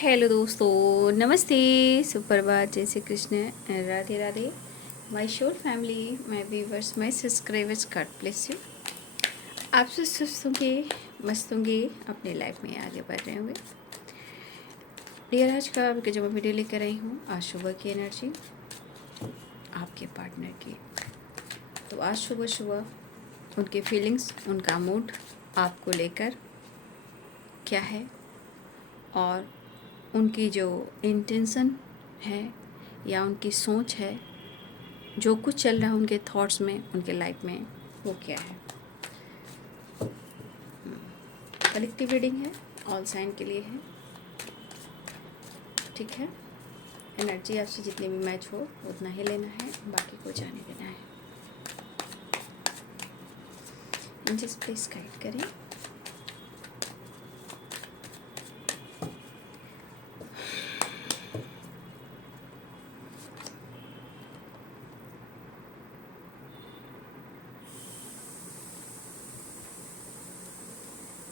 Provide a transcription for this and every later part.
Hello दोस्तों, नमस्ते, सुप्रभात, जय श्री कृष्ण, राधे राधे। माय शोर family, my viewers, my subscribers, God bless you. आप सब स्वस्थ होंगे, मस्त होंगे, अपने लाइफ में आगे बढ़ रहे होंगे। डियर, आज का आपके जो मैं वीडियो लेकर आई हूँ, आज सुबह की एनर्जी आपके पार्टनर की। तो आज सुबह सुबह उनकी फीलिंग्स, उनका मूड आपको लेकर क्या है, और उनकी जो इंटेंशन है या उनकी सोच है, जो कुछ चल रहा है उनके थॉट्स में, उनके लाइफ में, वो क्या है। कलेक्टिव रीडिंग है, ऑल साइन के लिए है, ठीक है। एनर्जी आपसे जितनी भी मैच हो उतना ही लेना है, बाकी को जाने देना है। एंजल्स प्लीज गाइड करें।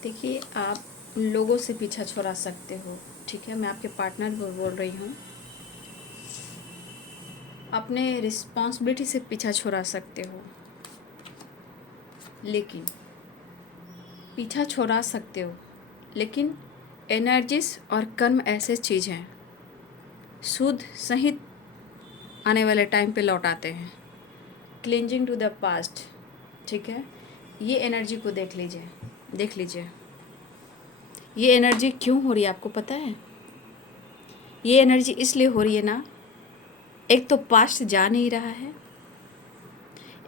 देखिए, आप लोगों से पीछा छुड़ा सकते हो, ठीक है। मैं आपके पार्टनर को बोल रही हूँ। अपने रिस्पॉन्सिबिलिटी से पीछा छुड़ा सकते हो, लेकिन पीछा छुड़ा सकते हो, लेकिन एनर्जीज और कर्म ऐसे चीज़ हैं, शुद्ध सहित आने वाले टाइम पे लौट आते हैं। क्लिंजिंग टू द पास्ट, ठीक है। ये एनर्जी को देख लीजिए। ये एनर्जी क्यों हो रही है आपको पता है? ये एनर्जी इसलिए हो रही है ना, एक तो पास्ट जा नहीं रहा है,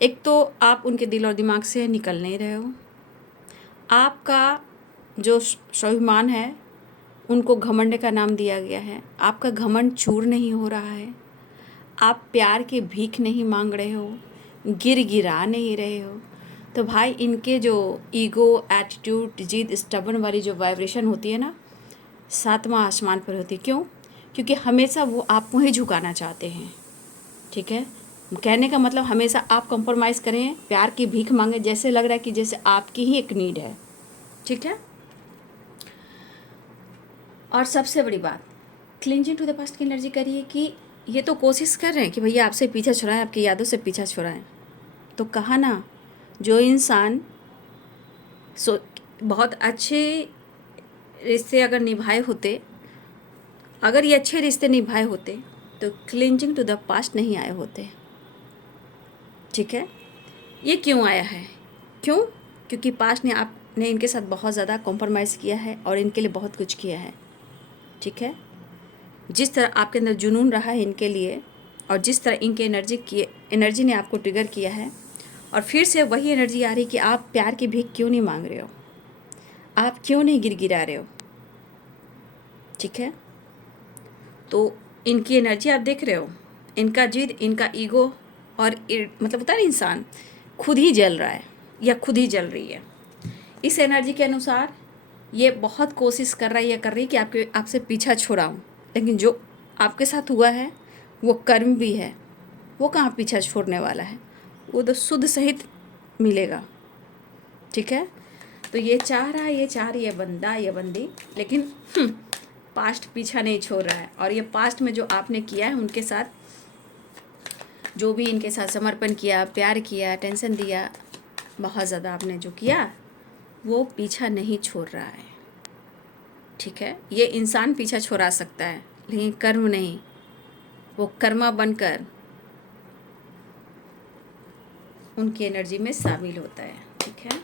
एक तो आप उनके दिल और दिमाग से निकल नहीं रहे हो। आपका जो स्वाभिमान है, उनको घमंड का नाम दिया गया है। आपका घमंड चूर नहीं हो रहा है। आप प्यार की भीख नहीं मांग रहे हो, गिरा नहीं रहे हो। तो भाई, इनके जो ईगो, एटीट्यूड, जिद, स्टबन वाली जो वाइब्रेशन होती है ना, 7वां आसमान पर होती है। क्यों? क्योंकि हमेशा वो आपको ही झुकाना चाहते हैं, ठीक है। कहने का मतलब, हमेशा आप कंप्रोमाइज़ करें, प्यार की भीख मांगे, जैसे लग रहा है कि जैसे आपकी ही एक नीड है, ठीक है। और सबसे बड़ी बात, क्लिंजिंग टू द पास्ट की एनर्जी करिए कि ये तो कोशिश कर रहे हैं कि भैया आपसे पीछा छुड़ाएं, आपकी यादों से पीछा छुड़ाएं। तो कहा ना, जो इंसान बहुत अच्छे रिश्ते अगर निभाए होते, अगर ये अच्छे रिश्ते निभाए होते, तो क्लिंजिंग टू द पास्ट नहीं आए होते, ठीक है। ये क्यों आया है? क्यों? क्योंकि पास्ट ने आपने इनके साथ बहुत ज़्यादा कॉम्प्रोमाइज़ किया है और इनके लिए बहुत कुछ किया है, ठीक है। जिस तरह आपके अंदर जुनून रहा है इनके लिए, और जिस तरह इनके एनर्जी ने आपको ट्रिगर किया है, और फिर से वही एनर्जी आ रही कि आप प्यार की भीख क्यों नहीं मांग रहे हो, आप क्यों नहीं गिरा रहे हो, ठीक है। तो इनकी एनर्जी आप देख रहे हो, इनका जिद, इनका ईगो, और मतलब होता है ना, इंसान खुद ही जल रहा है या खुद ही जल रही है। इस एनर्जी के अनुसार ये बहुत कोशिश कर रहा है या कर रही है कि आपसे पीछा छुड़ाऊं, लेकिन जो आपके साथ हुआ है वो कर्म भी है। वो कहाँ पीछा छोड़ने वाला है, वो तो शुद्ध सहित मिलेगा, ठीक है। तो ये चाह रही है बंदा, ये बंदी, लेकिन पास्ट पीछा नहीं छोड़ रहा है। और ये पास्ट में जो आपने किया है उनके साथ, जो भी इनके साथ समर्पण किया, प्यार किया, टेंशन दिया, बहुत ज़्यादा आपने जो किया, वो पीछा नहीं छोड़ रहा है, ठीक है। ये इंसान पीछा छोड़ा सकता है, लेकिन कर्म नहीं। वो कर्मा बनकर उनकी एनर्जी में शामिल होता है, ठीक है।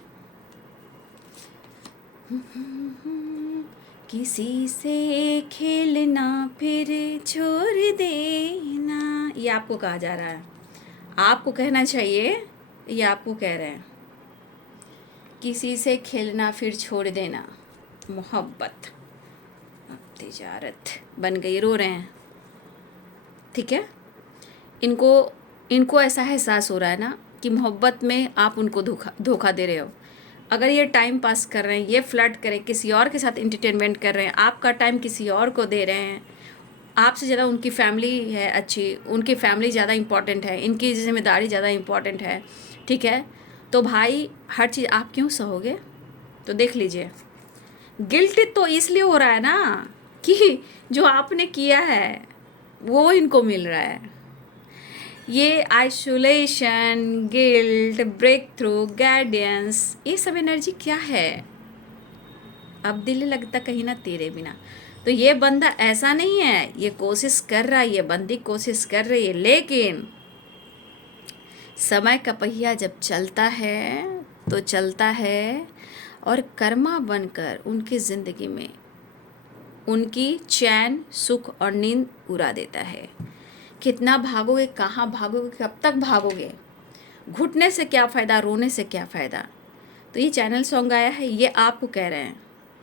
किसी से खेलना फिर छोड़ देना, ये आपको कहा जा रहा है। आपको कहना चाहिए, ये आपको कह रहे हैं, किसी से खेलना फिर छोड़ देना। मोहब्बत अब तिजारत बन गई, रो रहे हैं, ठीक है। इनको ऐसा एहसास हो रहा है ना कि मोहब्बत में आप उनको धोखा दे रहे हो। अगर ये टाइम पास कर रहे हैं, ये फ्लर्ट करें, किसी और के साथ इंटरटेनमेंट कर रहे हैं, आपका टाइम किसी और को दे रहे हैं, आपसे ज़्यादा उनकी फैमिली है अच्छी, उनकी फैमिली ज़्यादा इम्पॉर्टेंट है, इनकी जिम्मेदारी ज़्यादा इम्पॉर्टेंट है, ठीक है। तो भाई, हर चीज़ आप क्यों सहोगे? तो देख लीजिए, गिल्ट तो इसलिए हो रहा है ना कि जो आपने किया है वो इनको मिल रहा है। ये isolation, guilt, break through, guidance, ये सब एनर्जी क्या है? अब दिल लगता कहीं ना तेरे बिना। तो ये बंदा ऐसा नहीं है, ये कोशिश कर रहा है, ये बंदी कोशिश कर रही है, लेकिन समय का पहिया जब चलता है तो चलता है और कर्मा बनकर उनकी ज़िंदगी में उनकी चैन, सुख और नींद उड़ा देता है। कितना भागोगे, कहाँ भागोगे, कब तक भागोगे? घुटने से क्या फ़ायदा, रोने से क्या फ़ायदा? तो ये चैनल सॉन्ग आया है, ये आपको कह रहे हैं,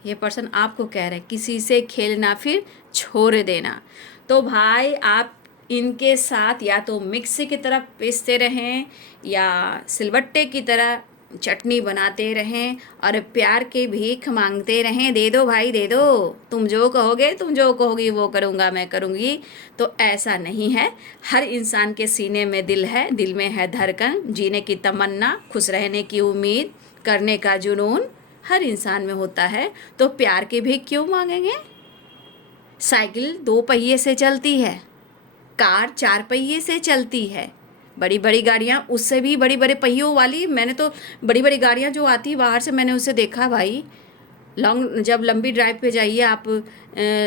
ये पर्सन आपको कह रहे हैं किसी से खेलना फिर छोड़ देना। तो भाई आप इनके साथ या तो मिक्सी की तरह पीसते रहें या सिलबट्टे की तरह चटनी बनाते रहें और प्यार की भीख मांगते रहें, दे दो भाई दे दो, तुम जो कहोगे, तुम जो कहोगी वो करूँगा, मैं करूँगी। तो ऐसा नहीं है। हर इंसान के सीने में दिल है, दिल में है धड़कन, जीने की तमन्ना, खुश रहने की उम्मीद, करने का जुनून हर इंसान में होता है। तो प्यार की भीख क्यों मांगेंगे? साइकिल 2 पहिए से चलती है, कार 4 पहिए से चलती है, बड़ी बड़ी गाड़ियाँ उससे भी बड़ी बड़े पहियों वाली। मैंने तो बड़ी बड़ी गाड़ियाँ जो आती है बाहर से, मैंने उसे देखा भाई। जब लंबी ड्राइव पे जाइए आप,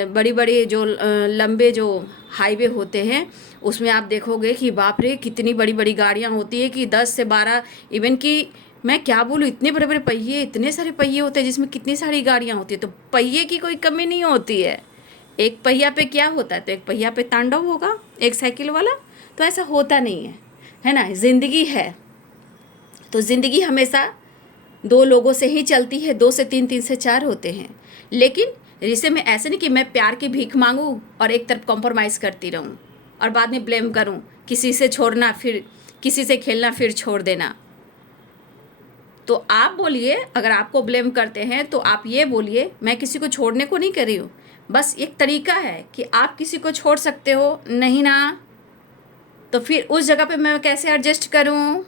बड़ी बड़ी जो लंबे जो हाईवे होते हैं उसमें आप देखोगे कि बाप रे कितनी बड़ी बड़ी गाड़ियाँ होती है कि 10 से 12, इवन कि मैं क्या बोलूँ, इतने बड़े बड़े पहिए, इतने सारे पहिए होते हैं जिसमें कितनी सारी गाड़ियाँ होती है। तो पहिए की कोई कमी नहीं होती है। एक पहिया पे क्या होता है, तो एक पहिया पे तांडव होगा एक साइकिल वाला। तो ऐसा होता नहीं है ना? ज़िंदगी है तो ज़िंदगी हमेशा 2 लोगों से ही चलती है, 2 से 3, 3 से 4 होते हैं। लेकिन रिश्ते में ऐसे नहीं कि मैं प्यार की भीख मांगूँ और एक तरफ कॉम्प्रोमाइज़ करती रहूँ और बाद में ब्लेम करूँ, किसी से छोड़ना फिर किसी से खेलना फिर छोड़ देना। तो आप बोलिए, अगर आपको ब्लेम करते हैं तो आप ये बोलिए, मैं किसी को छोड़ने को नहीं कर रही हूँ, बस एक तरीका है कि आप किसी को छोड़ सकते हो, नहीं ना? तो फिर उस जगह पे मैं कैसे एडजस्ट करूँ?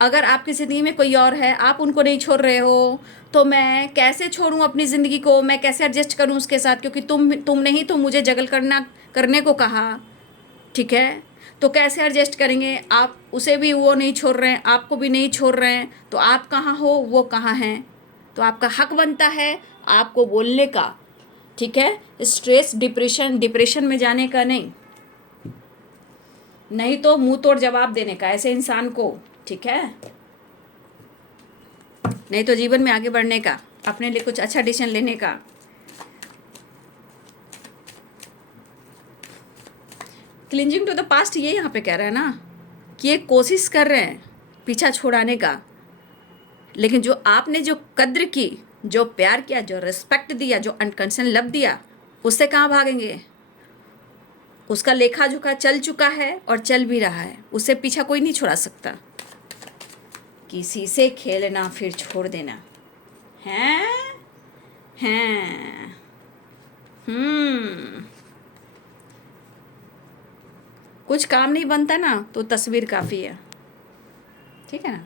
अगर आपकी ज़िंदगी में कोई और है, आप उनको नहीं छोड़ रहे हो, तो मैं कैसे छोड़ूँ अपनी ज़िंदगी को? मैं कैसे एडजस्ट करूँ उसके साथ? क्योंकि तुमने ही तो मुझे जगल करने को कहा, ठीक है? तो कैसे एडजस्ट करेंगे? आप उसे भी वो नहीं छोड़ रहे हैं, आपको भी नहीं छोड़ रहे हैं, तो आप कहाँ हो, वो कहाँ हैं? तो आपका हक बनता है आपको बोलने का, ठीक है? स्ट्रेस, डिप्रेशन में जाने का नहीं, नहीं तो मुंह तोड़ जवाब देने का ऐसे इंसान को, ठीक है? नहीं तो जीवन में आगे बढ़ने का, अपने लिए कुछ अच्छा डिसीजन लेने का। क्लिंजिंग टू द पास्ट, ये यहाँ पे कह रहा है ना कि ये कोशिश कर रहे हैं पीछा छुड़ाने का, लेकिन जो आपने जो कद्र की, जो प्यार किया, जो रिस्पेक्ट दिया, जो अनकंडीशनल लव दिया, उससे कहाँ भागेंगे? उसका लेखा जोखा चल चुका है और चल भी रहा है, उससे पीछा कोई नहीं छुड़ा सकता। किसी से खेलना फिर छोड़ देना है। कुछ काम नहीं बनता ना तो तस्वीर काफ़ी है, ठीक है ना?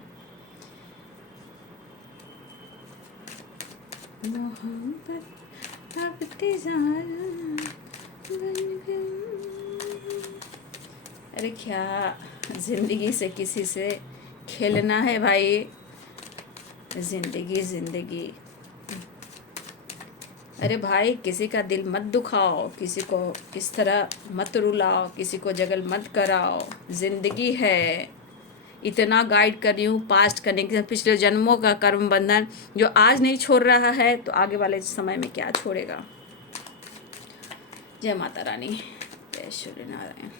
अरे क्या ज़िंदगी से किसी से खेलना है भाई? ज़िंदगी। अरे भाई किसी का दिल मत दुखाओ, किसी को इस तरह मत रुलाओ, किसी को जगल मत कराओ। ज़िंदगी है, इतना गाइड कर रही हूँ, पास्ट कनेक्शन, पिछले जन्मों का कर्म बंधन जो आज नहीं छोड़ रहा है तो आगे वाले समय में क्या छोड़ेगा? जय माता रानी, जय सूर्य नारायण,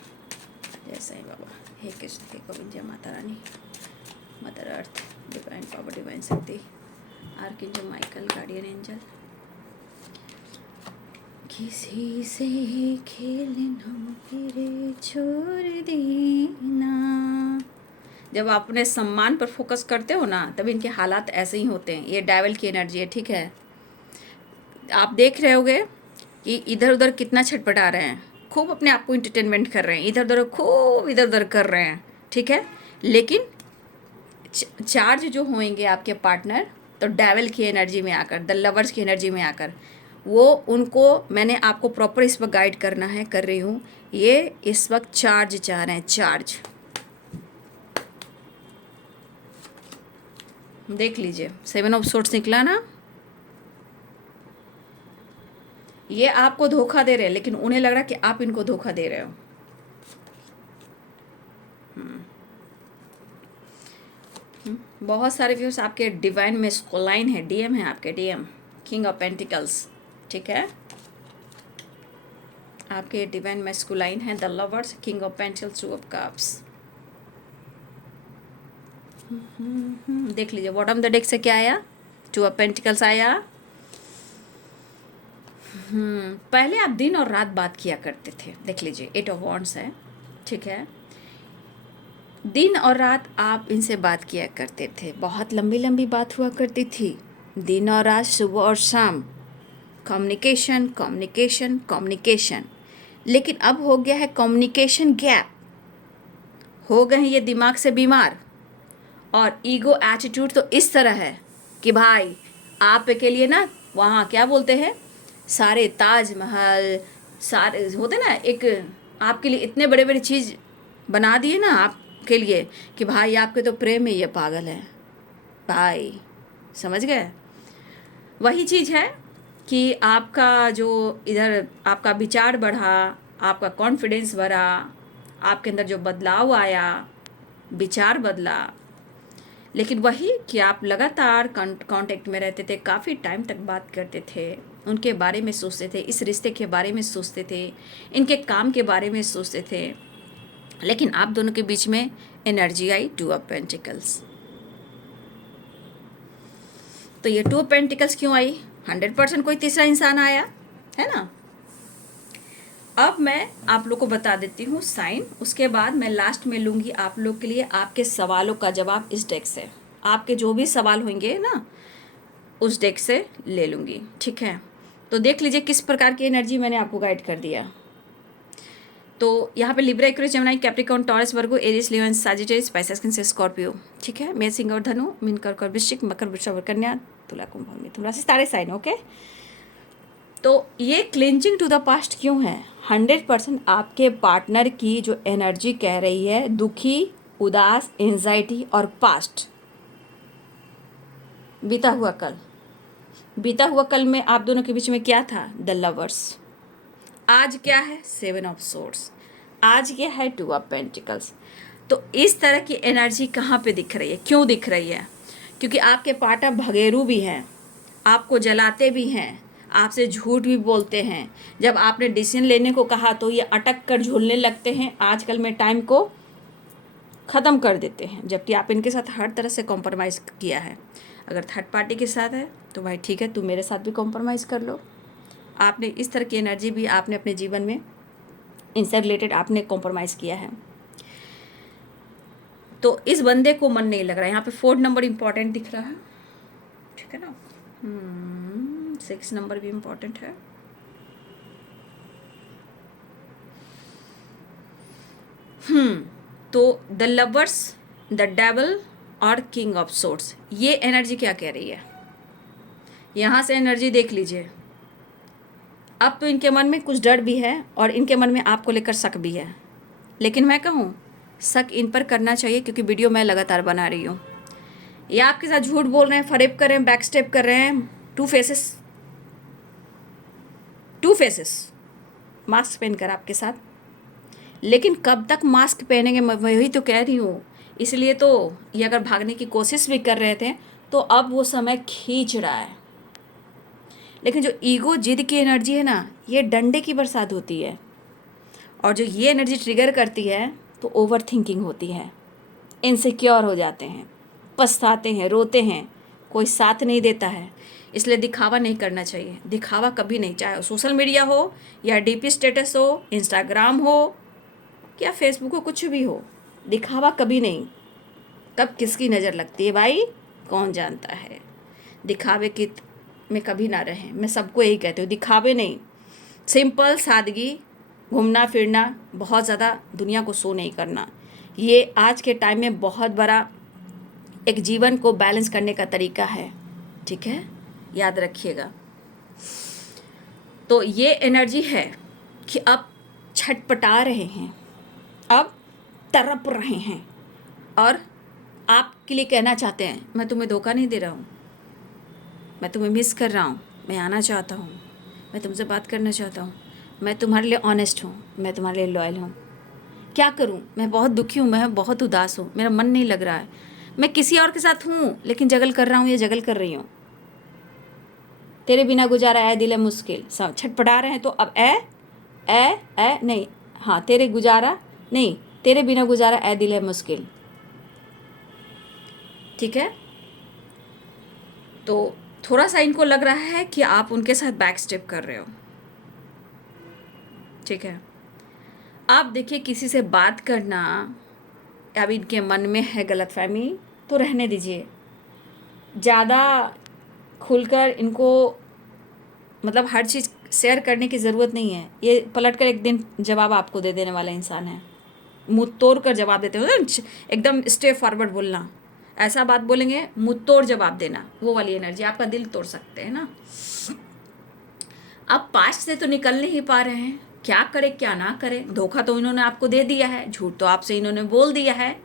जय साईं बाबा, हे कृष्ण, हे गोविंद, जय Mata Rani, mother earth, divine power, divine shakti, archangel Michael, guardian angel. किसी से खेलना फिर छोड़ देना। जब आप अपने सम्मान पर फोकस करते हो ना, तब इनके हालात ऐसे ही होते हैं। ये डेविल की एनर्जी है, ठीक है? आप देख रहे होगे कि इधर उधर कितना छटपटा रहे हैं, खूब अपने आप को इंटरटेनमेंट कर रहे हैं, इधर उधर खूब इधर उधर कर रहे हैं, ठीक है? लेकिन चार्ज जो होंगे आपके पार्टनर, तो डेविल की एनर्जी में आकर, द लवर्स की एनर्जी में आकर, वो उनको मैंने आपको प्रॉपर इस वक्त गाइड करना है, कर रही हूँ। ये इस वक्त चार्ज चाह रहे हैं, चार्ज। देख लीजिए 7 ऑफ सोर्ट्स निकला ना। ये आपको धोखा दे रहे हैं, लेकिन उन्हें लग रहा है कि आप इनको धोखा दे रहे हो। बहुत सारे व्यूज आपके डिवाइन में स्कोलाइन है, डीएम है आपके, डीएम किंग ऑफ पेंटिकल्स, ठीक है। आपके डिवाइन मैस्कुलाइन है the lovers, king of pentacles, two of cups. देख लीजिए बॉटम द डेक से क्या आया, टू ऑफ पेंटिकल्स आया। पहले आप दिन और रात बात किया करते थे, देख लीजिए 8 ऑफ वॉन्ड्स है, ठीक है। दिन और रात आप इनसे बात किया करते थे, बहुत लंबी लंबी बात हुआ करती थी, दिन और रात, सुबह और शाम, कम्युनिकेशन कम्युनिकेशन कम्युनिकेशन। लेकिन अब हो गया है कम्युनिकेशन गैप, हो गए हैं ये दिमाग से बीमार। और ईगो एटीट्यूड तो इस तरह है कि भाई आप के लिए ना वहाँ क्या बोलते हैं, सारे ताजमहल सारे होते ना, एक आपके लिए इतने बड़े बड़े चीज़ बना दिए ना आपके लिए कि भाई आपके तो प्रेम में ये पागल है भाई, समझ गए। वही चीज़ है कि आपका जो इधर आपका विचार बढ़ा, आपका कॉन्फिडेंस बढ़ा, आपके अंदर जो बदलाव आया, विचार बदला। लेकिन वही कि आप लगातार कांटेक्ट में रहते थे, काफ़ी टाइम तक बात करते थे, उनके बारे में सोचते थे, इस रिश्ते के बारे में सोचते थे, इनके काम के बारे में सोचते थे। लेकिन आप दोनों के बीच में energy I, two of pentacles. तो ये टू ऑफ पेंटिकल्स क्यों आई, 100% कोई तीसरा इंसान आया है ना। अब मैं आप लोग को बता देती हूँ साइन, उसके बाद मैं लास्ट में लूँगी आप लोग के लिए आपके सवालों का जवाब इस डेक से। आपके जो भी सवाल होंगे ना उस डेक से ले लूँगी, ठीक है। तो देख लीजिए किस प्रकार की एनर्जी मैंने आपको गाइड कर दिया। तो यहाँ पे Libra, Aquarius, Gemini, Capricorn, Taurus, Virgo, Aries, Leo, Sagittarius, Pisces, Cancer, Scorpio, ठीक है। मेष, सिंह और धनु, मीन, कर्क, वृश्चिक, मकर, वृषभ, कन्या, तुला, कुंभ, मिथुन राशि, सारे साइन, ओके। तो ये क्लिंचिंग टू द पास्ट क्यों है, 100% आपके पार्टनर की जो एनर्जी कह रही है दुखी, उदास, एंजाइटी और पास्ट, बीता हुआ कल। बीता हुआ कल में आप दोनों के बीच में क्या था, द लवर्स। आज क्या है, 7 ऑफ सोर्ड्स। आज क्या है, 2 ऑफ पेंटिकल्स। तो इस तरह की एनर्जी कहाँ पे दिख रही है, क्यों दिख रही है, क्योंकि आपके पार्टनर भगेरू भी हैं, आपको जलाते भी हैं, आपसे झूठ भी बोलते हैं। जब आपने डिसीजन लेने को कहा तो ये अटक कर झूलने लगते हैं, आजकल में टाइम को ख़त्म कर देते हैं, जबकि आप इनके साथ हर तरह से कॉम्प्रोमाइज़ किया है। अगर थर्ड पार्टी के साथ है तो भाई ठीक है, तू मेरे साथ भी कॉम्प्रोमाइज़ कर लो। आपने इस तरह की एनर्जी भी आपने अपने जीवन में इनसे रिलेटेड आपने कॉम्प्रोमाइज़ किया है। तो इस बंदे को मन नहीं लग रहा है। यहाँ पे 4 नंबर इम्पॉर्टेंट दिख रहा है, ठीक है ना। 6 नंबर भी इम्पॉर्टेंट है। तो द लवर्स, द डेविल और किंग ऑफ सोर्ड्स, ये एनर्जी क्या कह रही है, यहाँ से एनर्जी देख लीजिए। अब तो इनके मन में कुछ डर भी है और इनके मन में आपको लेकर शक भी है, लेकिन मैं कहूँ शक इन पर करना चाहिए क्योंकि वीडियो मैं लगातार बना रही हूँ। ये आपके साथ झूठ बोल रहे हैं, फरेब कर रहे हैं, बैक स्टेप कर रहे हैं, टू फेसेस मास्क पहनकर आपके साथ। लेकिन कब तक मास्क पहनेंगे, मैं वही तो कह रही हूँ। इसलिए तो ये अगर भागने की कोशिश भी कर रहे थे तो अब वो समय खींच रहा है। लेकिन जो ईगो जिद की एनर्जी है ना, ये डंडे की बरसात होती है, और जो ये एनर्जी ट्रिगर करती है तो ओवर थिंकिंग होती है, इनसिक्योर हो जाते हैं, पछताते हैं, रोते हैं, कोई साथ नहीं देता है। इसलिए दिखावा नहीं करना चाहिए, दिखावा कभी नहीं, चाहे सोशल मीडिया हो या डीपी स्टेटस हो, इंस्टाग्राम हो या फेसबुक हो, कुछ भी हो, दिखावा कभी नहीं। कब किसकी नज़र लगती है भाई कौन जानता है। दिखावे की में कभी ना रहें, मैं सबको यही कहती हूँ, दिखावे नहीं, सिंपल सादगी, घूमना फिरना, बहुत ज़्यादा दुनिया को शो नहीं करना। ये आज के टाइम में बहुत बड़ा एक जीवन को बैलेंस करने का तरीका है, ठीक है, याद रखिएगा। तो ये एनर्जी है कि अब छटपटा रहे हैं, अब तड़प रहे हैं और आपके लिए कहना चाहते हैं मैं तुम्हें धोखा नहीं दे रहा हूँ, मैं तुम्हें मिस कर रहा हूँ, मैं आना चाहता हूँ, मैं तुमसे बात करना चाहता हूँ, मैं तुम्हारे लिए ऑनेस्ट हूँ, मैं तुम्हारे लिए लॉयल हूँ। क्या करूँ, मैं बहुत दुखी हूँ, मैं बहुत उदास हूँ, मेरा मन नहीं लग रहा है, मैं किसी और के साथ हूँ लेकिन जगल कर रहा हूँ या जगल कर रही हूँ, तेरे बिना गुजारा है दिल है मुश्किल, सब छटपटा रहे हैं। तो अब ए नहीं, हाँ तेरे गुजारा नहीं, तेरे बिना गुजारा ए दिल है मुश्किल, ठीक है। तो थोड़ा सा इनको लग रहा है कि आप उनके साथ बैक स्टेप कर रहे हो, ठीक है। आप देखिए किसी से बात करना अब इनके मन में है गलतफहमी तो रहने दीजिए, ज़्यादा खुलकर इनको मतलब हर चीज़ शेयर करने की ज़रूरत नहीं है। ये पलट कर एक दिन जवाब आपको दे देने वाला इंसान है, मुँह तोड़ कर जवाब देते हो, एकदम स्ट्रेट फॉरवर्ड बोलना, ऐसा बात बोलेंगे मुँह तोड़ जवाब देना, वो वाली एनर्जी, आपका दिल तोड़ सकते हैं ना। अब पास्ट से तो निकल नहीं पा रहे हैं, क्या करें क्या ना करें, धोखा तो इन्होंने आपको दे दिया है, झूठ तो आपसे इन्होंने बोल दिया है,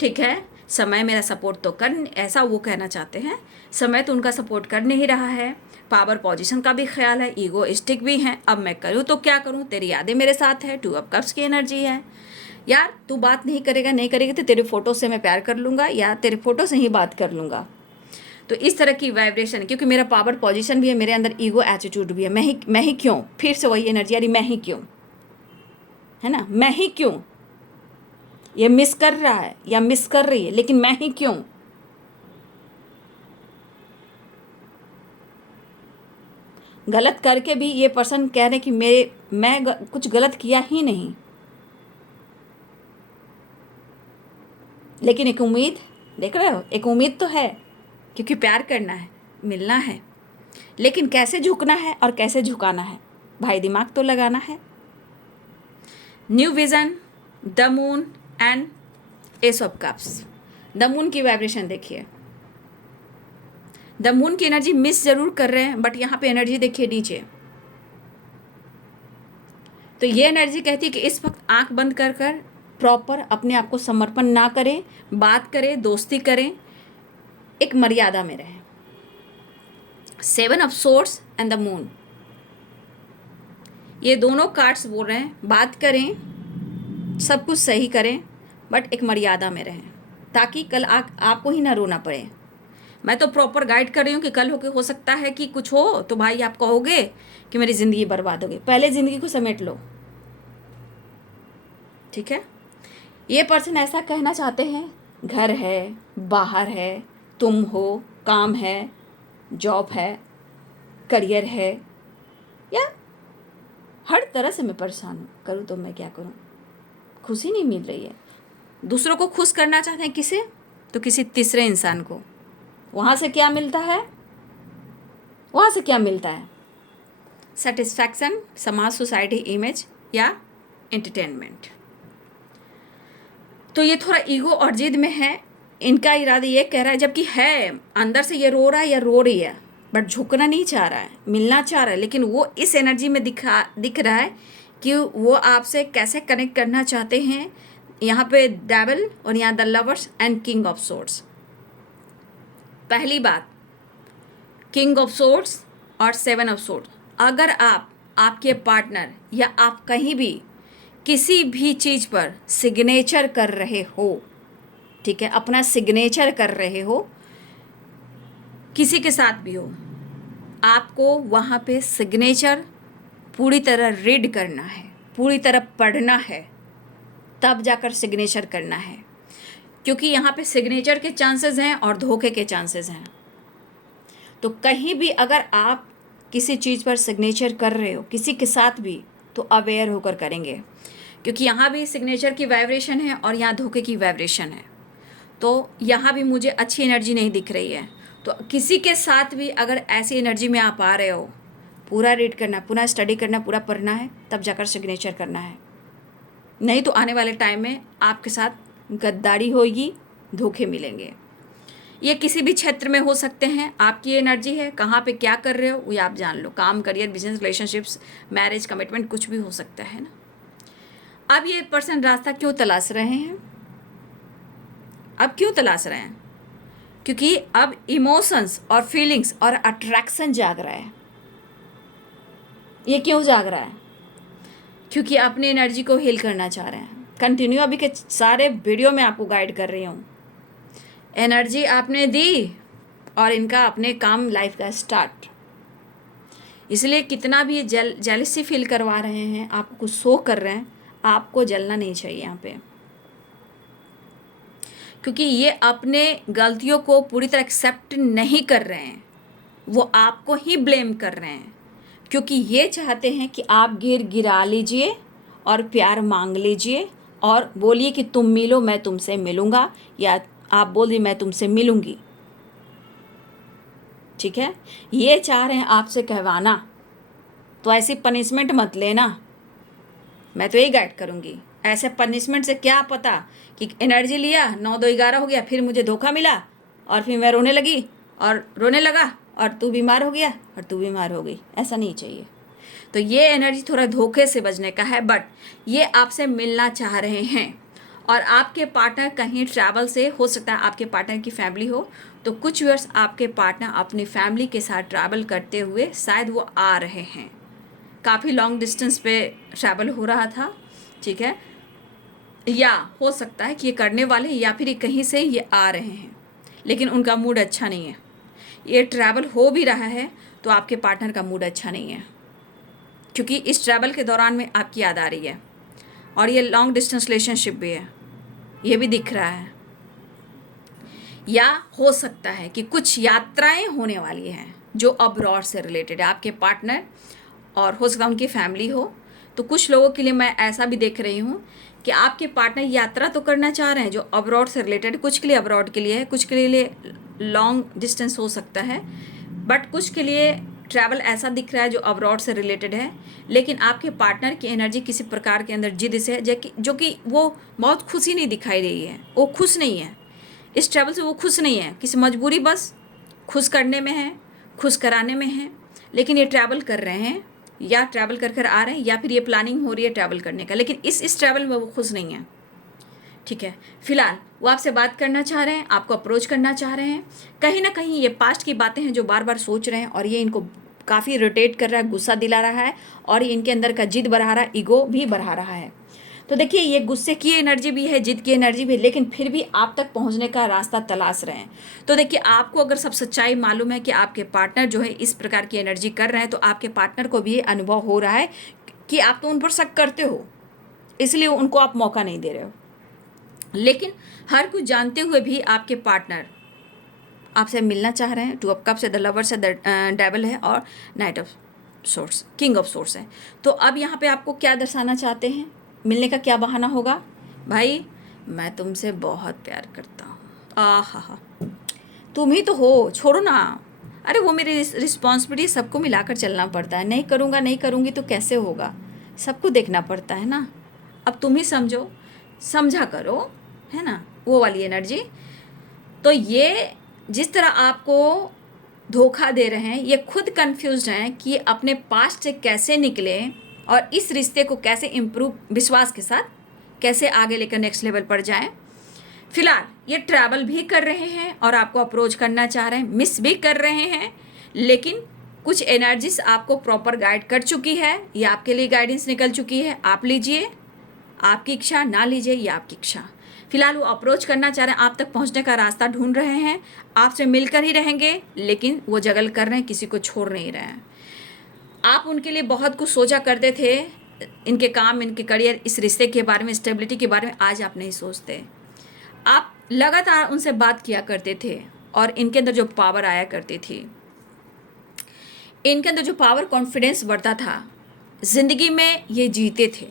ठीक है। समय मेरा सपोर्ट तो कर, ऐसा वो कहना चाहते हैं, समय तो उनका सपोर्ट कर नहीं रहा है, पावर पोजीशन का भी ख्याल है, ईगोइस्टिक भी हैं, अब मैं करूँ तो क्या करूँ, तेरी यादें मेरे साथ है, 2 ऑफ कप्स की एनर्जी है, यार तू बात नहीं करेगा नहीं करेगी तो तेरे फोटो से मैं प्यार कर लूँगा या तेरे फोटो से ही बात कर लूँगा। तो इस तरह की वाइब्रेशन है, क्योंकि मेरा पावर पोजीशन भी है, मेरे अंदर ईगो एटीट्यूड भी है, मैं ही क्यों, फिर से वही एनर्जी आ रही, मैं ही क्यों, है ना, मैं ही क्यों, ये मिस कर रहा है या मिस कर रही है लेकिन मैं ही क्यों। गलत करके भी ये पर्सन कह रहे कि मैं कुछ गलत किया ही नहीं, लेकिन एक उम्मीद, देख रहे हो, एक उम्मीद तो है, क्योंकि प्यार करना है, मिलना है, लेकिन कैसे झुकना है और कैसे झुकाना है भाई, दिमाग तो लगाना है। New vision, the moon and S of cups. The moon की वाइब्रेशन देखिए, द मून की एनर्जी मिस जरूर कर रहे हैं, बट यहाँ पे एनर्जी देखिए नीचे, तो ये एनर्जी कहती है कि इस वक्त आंख बंद कर कर प्रॉपर अपने आप को समर्पण ना करें, बात करें, दोस्ती करें, एक मर्यादा में रहें। 7 of swords and the moon, ये दोनों कार्ड्स बोल रहे हैं बात करें, सब कुछ सही करें, बट एक मर्यादा में रहें, ताकि कल आपको ही ना रोना पड़े। मैं तो प्रॉपर गाइड कर रही हूँ कि कल हो सकता है कि कुछ हो तो भाई आप कहोगे कि मेरी ज़िंदगी बर्बाद हो गई, पहले ज़िंदगी को समेट लो, ठीक है। ये पर्सन ऐसा कहना चाहते हैं, घर है, बाहर है, तुम हो, काम है, जॉब है, करियर है, या हर तरह से मैं परेशान हूँ, करूँ तो मैं क्या करूँ, खुशी नहीं मिल रही है। दूसरों को खुश करना चाहते हैं, किसे, तो किसी तीसरे इंसान को, वहाँ से क्या मिलता है, वहाँ से क्या मिलता है, सेटिस्फैक्शन, समाज, सोसाइटी, इमेज या एंटरटेनमेंट। तो ये थोड़ा ईगो और जिद में है, इनका इरादा ये कह रहा है, जबकि है अंदर से ये रो रहा है या रो रही है, बट झुकना नहीं चाह रहा है, मिलना चाह रहा है, लेकिन वो इस एनर्जी में दिख रहा है कि वो आपसे कैसे कनेक्ट करना चाहते हैं। यहाँ पे डेविल और यहाँ the lovers and king of swords. पहली बात, किंग ऑफ सोर्ड्स और 7 ऑफ सोर्ड्स, अगर आपके पार्टनर या आप कहीं भी किसी भी चीज़ पर सिग्नेचर कर रहे हो, ठीक है, अपना सिग्नेचर कर रहे हो, किसी के साथ भी हो, आपको वहाँ पे सिग्नेचर पूरी तरह रीड करना है, पूरी तरह पढ़ना है, तब जाकर सिग्नेचर करना है, क्योंकि यहाँ पे सिग्नेचर के चांसेस हैं और धोखे के चांसेस हैं। तो कहीं भी अगर आप किसी चीज़ पर सिग्नेचर कर रहे हो किसी के साथ भी, तो अवेयर होकर करेंगे, क्योंकि यहाँ भी सिग्नेचर की वाइब्रेशन है और यहाँ धोखे की वाइब्रेशन है, तो यहाँ भी मुझे अच्छी एनर्जी नहीं दिख रही है। तो किसी के साथ भी अगर ऐसी एनर्जी में आप आ रहे हो, पूरा रीड करना, पूरा स्टडी करना, पूरा पढ़ना है, तब जाकर सिग्नेचर करना है, नहीं तो आने वाले टाइम में आपके साथ गद्दारी होगी, धोखे मिलेंगे। ये किसी भी क्षेत्र में हो सकते हैं, आपकी एनर्जी है, कहाँ पे क्या कर रहे हो ये आप जान लो, काम, career, business, relationships, marriage, commitment, कुछ भी हो सकता है ना। अब ये पर्सन रास्ता क्यों तलाश रहे हैं? अब क्यों तलाश रहे हैं? क्योंकि अब इमोशंस और फीलिंग्स और अट्रैक्शन जाग रहा है। ये क्यों जाग रहा है? क्योंकि अपनी एनर्जी को हील करना चाह रहे हैं। कंटिन्यू अभी के सारे वीडियो में आपको गाइड कर रही हूँ। एनर्जी आपने दी और इनका अपने काम, लाइफ का स्टार्ट। इसलिए कितना भी जेलसी फील करवा रहे हैं, आपको कुछ शो कर रहे हैं, आपको जलना नहीं चाहिए यहाँ पे, क्योंकि ये अपने गलतियों को पूरी तरह एक्सेप्ट नहीं कर रहे हैं, वो आपको ही ब्लेम कर रहे हैं, क्योंकि ये चाहते हैं कि आप गिरा लीजिए और प्यार मांग लीजिए और बोलिए कि तुम मिलो, मैं तुमसे मिलूँगा, या आप बोलिए मैं तुमसे मिलूँगी। ठीक है, ये चाह रहे हैं आपसे कहवाना। तो ऐसी पनिशमेंट मत लेना, मैं तो यही गाइड करूँगी। ऐसे पनिशमेंट से क्या पता कि एनर्जी लिया, 9 2 11 हो गया, फिर मुझे धोखा मिला और फिर मैं रोने लगी और रोने लगा और तू बीमार हो गया और तू बीमार हो गई। ऐसा नहीं चाहिए। तो ये एनर्जी थोड़ा धोखे से बचने का है, बट ये आपसे मिलना चाह रहे हैं। और आपके पार्टनर कहीं ट्रैवल से, हो सकता है आपके पार्टनर की फैमिली हो, तो कुछ व्यूअर्स आपके पार्टनर अपनी फैमिली के साथ ट्रैवल करते हुए शायद वो आ रहे हैं। काफ़ी लॉन्ग डिस्टेंस पे ट्रैवल हो रहा था, ठीक है, या हो सकता है कि ये करने वाले, या फिर कहीं से ये आ रहे हैं, लेकिन उनका मूड अच्छा नहीं है। ये ट्रैवल हो भी रहा है तो आपके पार्टनर का मूड अच्छा नहीं है, क्योंकि इस ट्रैवल के दौरान में आपकी याद आ रही है। और ये लॉन्ग डिस्टेंस रिलेशनशिप भी है, ये भी दिख रहा है। या हो सकता है कि कुछ यात्राएं होने वाली हैं जो अब्रॉड से रिलेटेड है, आपके पार्टनर और हो सकता है उनकी फैमिली हो। तो कुछ लोगों के लिए मैं ऐसा भी देख रही हूँ कि आपके पार्टनर यात्रा तो करना चाह रहे हैं जो अब्रॉड से रिलेटेड, कुछ के लिए अब्रॉड के लिए है, कुछ के लिए लॉन्ग डिस्टेंस हो सकता है, बट कुछ के लिए ट्रैवल ऐसा दिख रहा है जो अब्रॉड से रिलेटेड है। लेकिन आपके पार्टनर की एनर्जी किसी प्रकार के अंदर जिद से है, जो कि वो बहुत खुशी नहीं दिखाई रही है, वो खुश नहीं है इस ट्रैवल से, वो खुश नहीं है, किसी मजबूरी बस खुश करने में है, खुश कराने में है। लेकिन ये ट्रैवल कर रहे हैं, या ट्रैवल कर कर आ रहे हैं, या फिर ये प्लानिंग हो रही है ट्रैवल करने का, लेकिन इस ट्रैवल में वो खुश नहीं है। ठीक है, फिलहाल वो आपसे बात करना चाह रहे हैं, आपको अप्रोच करना चाह रहे हैं। कहीं ना कहीं ये पास्ट की बातें हैं जो बार बार सोच रहे हैं, और ये इनको काफ़ी इरिटेट कर रहा है, गुस्सा दिला रहा है, और ये इनके अंदर का जिद बढ़ा रहा है, ईगो भी बढ़ा रहा है। तो देखिए, ये गुस्से की एनर्जी भी है, जिद की एनर्जी भी है, लेकिन फिर भी आप तक पहुंचने का रास्ता तलाश रहे हैं। तो देखिए, आपको अगर सब सच्चाई मालूम है कि आपके पार्टनर जो है इस प्रकार की एनर्जी कर रहे हैं, तो आपके पार्टनर को भी ये अनुभव हो रहा है कि आप तो उन पर शक करते हो, इसलिए उनको आप मौका नहीं दे रहे हो। लेकिन हर कुछ जानते हुए भी आपके पार्टनर आपसे मिलना चाह रहे हैं। 2 ऑफ कप्स है, द लवर्स है, द डेविल है, और night of source, king of source है। तो अब यहाँ पे आपको क्या दर्शाना चाहते हैं? मिलने का क्या बहाना होगा? भाई, मैं तुमसे बहुत प्यार करता हूँ, हा, तुम ही तो हो, छोड़ो ना। अरे वो मेरी रिस्पॉन्सिबिलिटी, सबको मिलाकर चलना पड़ता है, नहीं करूँगा, नहीं करूँगी तो कैसे होगा, सबको देखना पड़ता है ना। अब तुम ही समझो, समझा करो, है ना, वो वाली एनर्जी। तो ये जिस तरह आपको धोखा दे रहे हैं, ये खुद कंफ्यूज हैं कि अपने पास्ट से कैसे निकले और इस रिश्ते को कैसे इम्प्रूव, विश्वास के साथ कैसे आगे लेकर नेक्स्ट लेवल पर जाएं। फिलहाल ये ट्रैवल भी कर रहे हैं और आपको अप्रोच करना चाह रहे हैं, मिस भी कर रहे हैं, लेकिन कुछ एनर्जीज आपको प्रॉपर गाइड कर चुकी है, या आपके लिए गाइडेंस निकल चुकी है। आप लीजिए, आपकी इच्छा, ना लीजिए, ये आपकी इच्छा। फिलहाल वो अप्रोच करना चाह रहे हैं, आप तक पहुंचने का रास्ता ढूंढ रहे हैं, आपसे मिलकर ही रहेंगे, लेकिन वो जगल कर रहे हैं, किसी को छोड़ नहीं रहे हैं। आप उनके लिए बहुत कुछ सोचा करते थे, इनके काम, इनके करियर, इस रिश्ते के बारे में, स्टेबिलिटी के बारे में। आज आप नहीं सोचते। आप लगातार उनसे बात किया करते थे और इनके अंदर जो पावर आया करती थी, इनके अंदर जो पावर, कॉन्फिडेंस बढ़ता था, ज़िंदगी में ये जीते थे,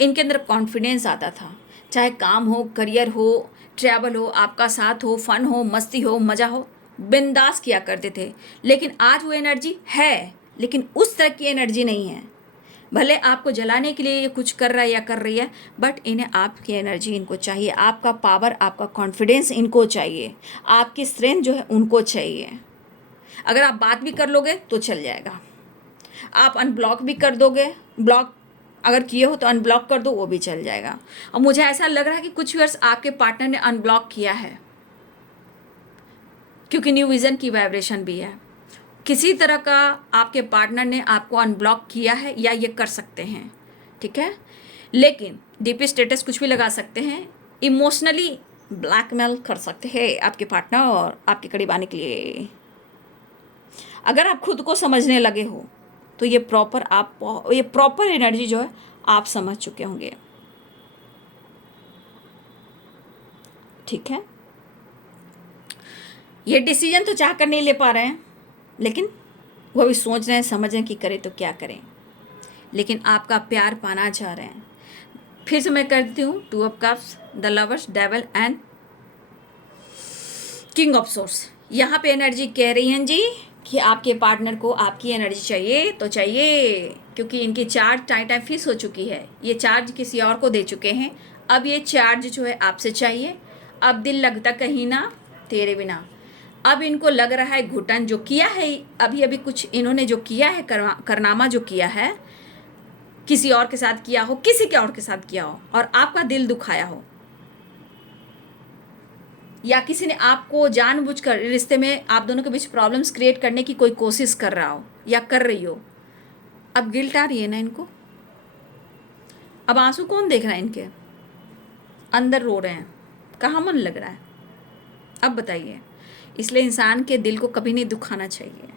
इनके अंदर कॉन्फिडेंस आता था। चाहे काम हो, करियर हो, ट्रैवल हो, आपका साथ हो, फन हो, मस्ती हो, मज़ा हो, बिंदास किया करते थे। लेकिन आज वो एनर्जी है, लेकिन उस तरह की एनर्जी नहीं है। भले आपको जलाने के लिए ये कुछ कर रहा है या कर रही है, बट इन्हें आपकी एनर्जी इनको चाहिए, आपका पावर, आपका कॉन्फिडेंस इनको चाहिए, आपकी स्ट्रेंथ जो है उनको चाहिए। अगर आप बात भी कर लोगे तो चल जाएगा, आप अनब्लॉक भी कर दोगे, ब्लॉक अगर किए हो तो अनब्लॉक कर दो, वो भी चल जाएगा। और मुझे ऐसा लग रहा है कि कुछ व्यूअर्स आपके पार्टनर ने अनब्लॉक किया है, क्योंकि न्यू विजन की वाइब्रेशन भी है। किसी तरह का आपके पार्टनर ने आपको अनब्लॉक किया है या ये कर सकते हैं, ठीक है। लेकिन डीपी स्टेटस कुछ भी लगा सकते हैं, इमोशनली ब्लैकमेल कर सकते हैं आपके पार्टनर और आपके करीब आने के लिए। अगर आप खुद को समझने लगे हो तो ये प्रॉपर एनर्जी जो है आप समझ चुके होंगे, ठीक है। ये डिसीजन तो चाह कर नहीं ले पा रहे हैं, लेकिन वो भी सोच रहे हैं, समझ रहे हैं कि करें तो क्या करें, लेकिन आपका प्यार पाना चाह रहे हैं। फिर से मैं करती हूँ, 2 of cups, the lovers, devil and king of source. यहाँ पे एनर्जी कह रही हैं जी कि आपके पार्टनर को आपकी एनर्जी चाहिए तो चाहिए, क्योंकि इनकी चार्ज टाइम फिक्स हो चुकी है, ये चार्ज किसी और को दे चुके हैं, अब ये चार्ज जो है आपसे चाहिए। अब दिल लगता कहीं ना तेरे बिना। अब इनको लग रहा है घुटन जो किया है, अभी कुछ इन्होंने जो किया है, करनामा जो किया है, किसी और के साथ किया हो, किसी के और के साथ किया हो और आपका दिल दुखाया हो, या किसी ने आपको जानबूझकर रिश्ते में आप दोनों के बीच प्रॉब्लम्स क्रिएट करने की कोई कोशिश कर रहा हो या कर रही हो। अब गिल्ट आ रही है ना इनको, अब आंसू कौन देख रहा है, इनके अंदर रो रहे हैं, कहाँ मन लग रहा है, अब बताइए। इसलिए इंसान के दिल को कभी नहीं दुखाना चाहिए।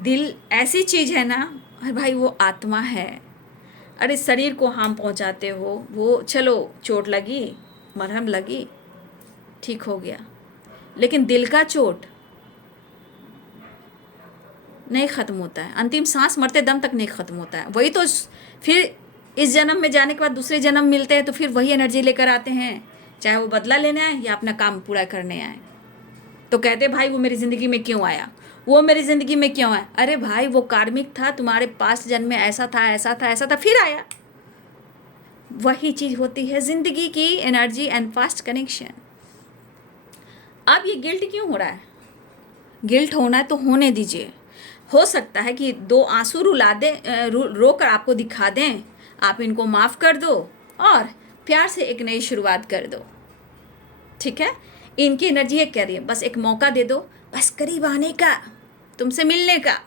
दिल ऐसी चीज़ है ना, अरे भाई वो आत्मा है। अरे शरीर को हार्म पहुंचाते हो, वो चलो चोट लगी, मरहम लगी, ठीक हो गया, लेकिन दिल का चोट नहीं ख़त्म होता है, अंतिम सांस मरते दम तक नहीं ख़त्म होता है। वही तो फिर इस जन्म में जाने के बाद दूसरे जन्म मिलते हैं तो फिर वही एनर्जी लेकर आते हैं, चाहे वो बदला लेने आए या अपना काम पूरा करने आए। तो कहते भाई वो मेरी ज़िंदगी में क्यों आया, वो मेरी ज़िंदगी में क्यों आया। अरे भाई वो कार्मिक था, तुम्हारे पास्ट जन्म में ऐसा था, ऐसा था, ऐसा था, फिर आया। वही चीज़ होती है ज़िंदगी की एनर्जी एंड पास्ट कनेक्शन। अब ये गिल्ट क्यों हो रहा है, गिल्ट होना है तो होने दीजिए। हो सकता है कि 2 आंसू रुला दें, रो कर आपको दिखा दें, आप इनको माफ़ कर दो और प्यार से एक नई शुरुआत कर दो, ठीक है। इनकी एनर्जी ये कह रही है बस एक मौका दे दो, बस करीब आने का, तुमसे मिलने का।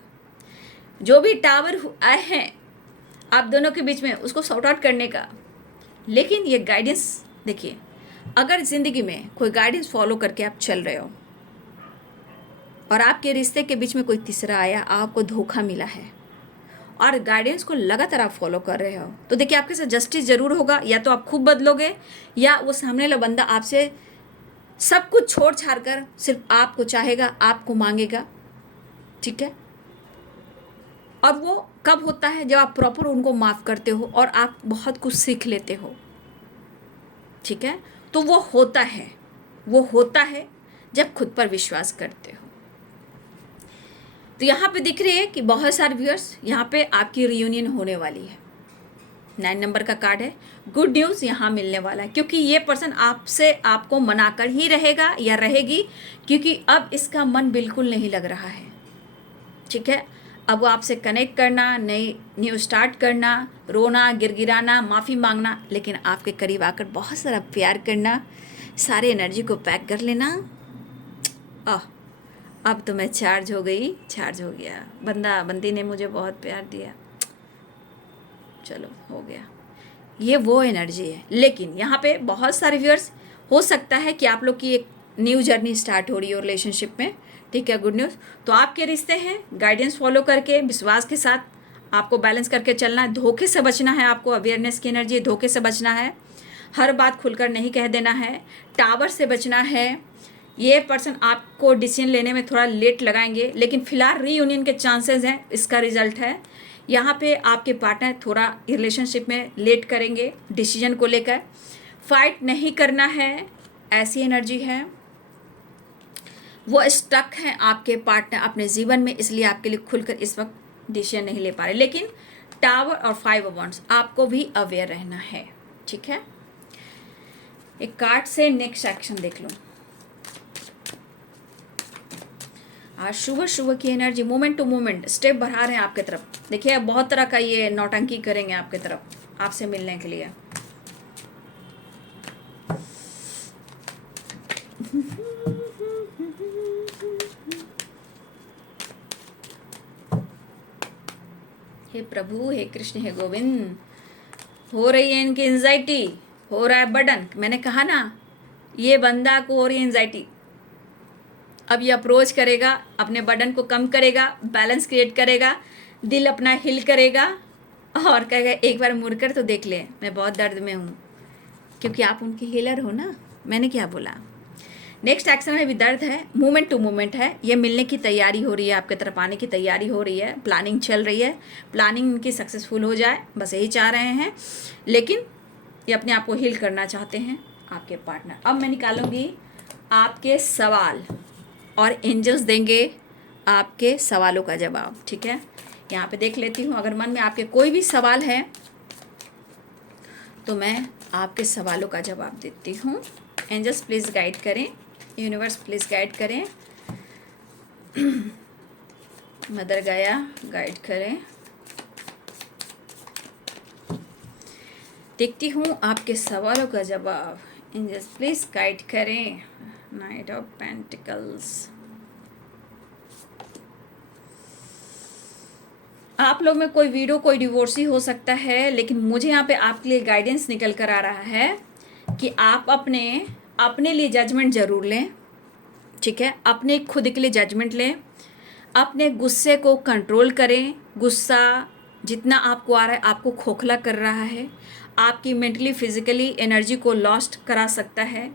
जो भी टावर आए हैं आप दोनों के बीच में उसको सॉर्ट आउट करने का। लेकिन ये गाइडेंस देखिए, अगर ज़िंदगी में कोई गाइडेंस फॉलो करके आप चल रहे हो और आपके रिश्ते के बीच में कोई तीसरा आया, आपको धोखा मिला है और गाइडेंस को लगातार आप फॉलो कर रहे हो, तो देखिए आपके साथ जस्टिस ज़रूर होगा। या तो आप खूब बदलोगे या वो सामने वाला बंदा आपसे सब कुछ छोड़ छाड़ कर सिर्फ आपको चाहेगा, आपको मांगेगा, ठीक है। और वो कब होता है, जब आप प्रॉपर उनको माफ़ करते हो और आप बहुत कुछ सीख लेते हो, ठीक है। तो वो होता है जब खुद पर विश्वास करते हो। तो यहाँ पे दिख रही है कि बहुत सारे व्यूअर्स यहाँ पे आपकी रियूनियन होने वाली है। 9 नंबर का कार्ड है, गुड न्यूज़ यहाँ मिलने वाला है, क्योंकि ये पर्सन आपसे आपको मनाकर ही रहेगा या रहेगी, क्योंकि अब इसका मन बिल्कुल नहीं लग रहा है, ठीक है। अब वो आपसे कनेक्ट करना, न्यू स्टार्ट करना, रोना, गिड़गिड़ाना, माफ़ी मांगना, लेकिन आपके करीब आकर बहुत सारा प्यार करना, सारे एनर्जी को पैक कर लेना। अब तो मैं चार्ज हो गया, बंदी ने मुझे बहुत प्यार दिया, चलो हो गया, ये वो एनर्जी है। लेकिन यहाँ पे बहुत सारे व्यूअर्स, हो सकता है कि आप लोग की एक न्यू जर्नी स्टार्ट हो रही हो रिलेशनशिप में, ठीक है। गुड न्यूज़, तो आपके रिश्ते हैं, गाइडेंस फॉलो करके विश्वास के साथ आपको बैलेंस करके चलना है, धोखे से बचना है, आपको अवेयरनेस की एनर्जी, धोखे से बचना है, हर बात खुलकर नहीं कह देना है, टावर से बचना है। ये पर्सन आपको डिसीजन लेने में थोड़ा लेट लगाएंगे, लेकिन फिलहाल रीयूनियन के चांसेस हैं, इसका रिजल्ट है। यहाँ पे आपके पार्टनर थोड़ा रिलेशनशिप में लेट करेंगे डिसीजन को लेकर, फाइट नहीं करना है, ऐसी एनर्जी है। वो स्टक हैं आपके पार्टनर अपने जीवन में, इसलिए आपके लिए खुलकर इस वक्त डिसीजन नहीं ले पा रहे, लेकिन टावर और 5 ऑफ वंड्स, आपको भी अवेयर रहना है, ठीक है। एक कार्ड से नेक्स्ट एक्शन देख लो। आज सुबह सुबह की energy moment to moment step बढ़ा रहे हैं आपके तरफ। देखिए बहुत तरह का ये नौटंकी करेंगे आपके तरफ आपसे मिलने के लिए। हे प्रभु, हे कृष्ण, हे गोविंद, हो रही है इनकी एंजाइटी, हो रहा है बर्डन। मैंने कहा ना, ये बंदा को हो रही है एंजाइटी। अब ये अप्रोच करेगा, अपने बर्डन को कम करेगा, बैलेंस क्रिएट करेगा, दिल अपना हिल करेगा और कहेगा एक बार मुड़कर तो देख ले, मैं बहुत दर्द में हूँ, क्योंकि आप उनके हीलर हो ना। मैंने क्या बोला। नेक्स्ट एक्शन में भी दर्द है, मूवमेंट टू मूवमेंट है। ये मिलने की तैयारी हो रही है, आपके तरफ आने की तैयारी हो रही है, प्लानिंग चल रही है, प्लानिंग इनकी सक्सेसफुल हो जाए, बस यही चाह रहे हैं। लेकिन ये अपने आप को हील करना चाहते हैं आपके पार्टनर। अब मैं निकालूंगी आपके सवाल और एंजल्स देंगे आपके सवालों का जवाब, ठीक है। यहाँ पे देख लेती हूँ, अगर मन में आपके कोई भी सवाल है तो मैं आपके सवालों का जवाब देती हूँ। एंजल्स प्लीज़ गाइड करें, यूनिवर्स प्लीज़ गाइड करें, मदर गाया गाइड करें। देखती हूँ आपके सवालों का जवाब। एंजल्स प्लीज़ गाइड करें। Night of pentacles. आप लोग में कोई वीडियो कोई डिवोर्सी हो सकता है, लेकिन मुझे यहाँ पे आपके लिए गाइडेंस निकल कर आ रहा है कि आप अपने लिए जजमेंट ज़रूर लें, ठीक है। अपने खुद के लिए जजमेंट लें, अपने गुस्से को कंट्रोल करें। गुस्सा जितना आपको आ रहा है आपको खोखला कर रहा है, आपकी मेंटली फिजिकली एनर्जी को लॉस्ट करा सकता है।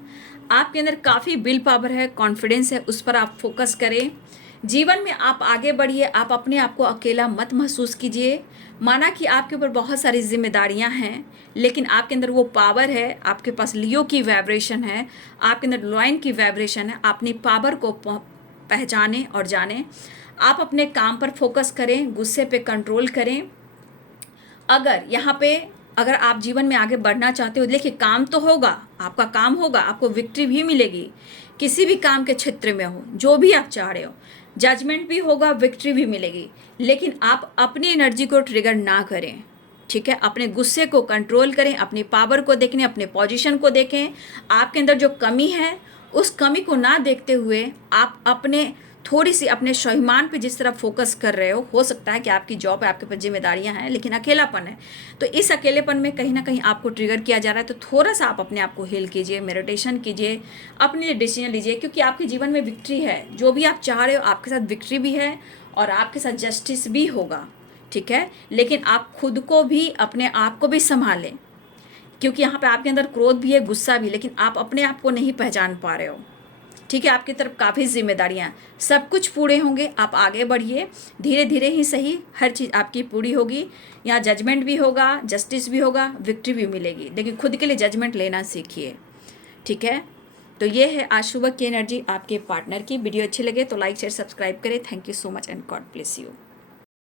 आपके अंदर काफ़ी विल पावर है, कॉन्फिडेंस है, उस पर आप फोकस करें। जीवन में आप आगे बढ़िए, आप अपने आप को अकेला मत महसूस कीजिए। माना कि आपके ऊपर बहुत सारी जिम्मेदारियां हैं, लेकिन आपके अंदर वो पावर है, आपके पास लियो की वाइब्रेशन है, आपके अंदर लॉयन की वाइब्रेशन है। अपनी पावर को पहचानें और जानें। आप अपने काम पर फोकस करें, गुस्से पे कंट्रोल करें। अगर आप जीवन में आगे बढ़ना चाहते हो, देखिए काम तो होगा, आपका काम होगा, आपको विक्ट्री भी मिलेगी किसी भी काम के क्षेत्र में हो, जो भी आप चाह रहे हो। जजमेंट भी होगा, विक्ट्री भी मिलेगी, लेकिन आप अपनी एनर्जी को ट्रिगर ना करें, ठीक है। अपने गुस्से को कंट्रोल करें, अपनी पावर को देखें, अपने पोजीशन को देखें। आपके अंदर जो कमी है उस कमी को ना देखते हुए आप अपने थोड़ी सी अपने स्वाभिमान पे जिस तरह फोकस कर रहे हो सकता है कि आपकी जॉब है, आपके पास जिम्मेदारियां हैं, लेकिन अकेलापन है। तो इस अकेलेपन में कहीं ना कहीं आपको ट्रिगर किया जा रहा है। तो थोड़ा सा आप अपने आप को हील कीजिए, मेडिटेशन कीजिए, अपने लिए डिसीजन लीजिए, क्योंकि आपके जीवन में विक्ट्री है। जो भी आप चाह रहे हो आपके साथ विक्ट्री भी है और आपके साथ जस्टिस भी होगा, ठीक है। लेकिन आप खुद को भी, अपने आप को भी संभालें, क्योंकि यहाँ पे आपके अंदर क्रोध भी है, गुस्सा भी, लेकिन आप अपने आप को नहीं पहचान पा रहे हो, ठीक है। आपकी तरफ काफ़ी जिम्मेदारियां, सब कुछ पूरे होंगे, आप आगे बढ़िए, धीरे धीरे ही सही, हर चीज़ आपकी पूरी होगी। यहाँ जजमेंट भी होगा, जस्टिस भी होगा, विक्ट्री भी मिलेगी। लेकिन खुद के लिए जजमेंट लेना सीखिए, ठीक है। तो ये है आज सुबह की एनर्जी आपके पार्टनर की। वीडियो अच्छी लगे तो लाइक शेयर सब्सक्राइब करें। Thank you so much and God bless you.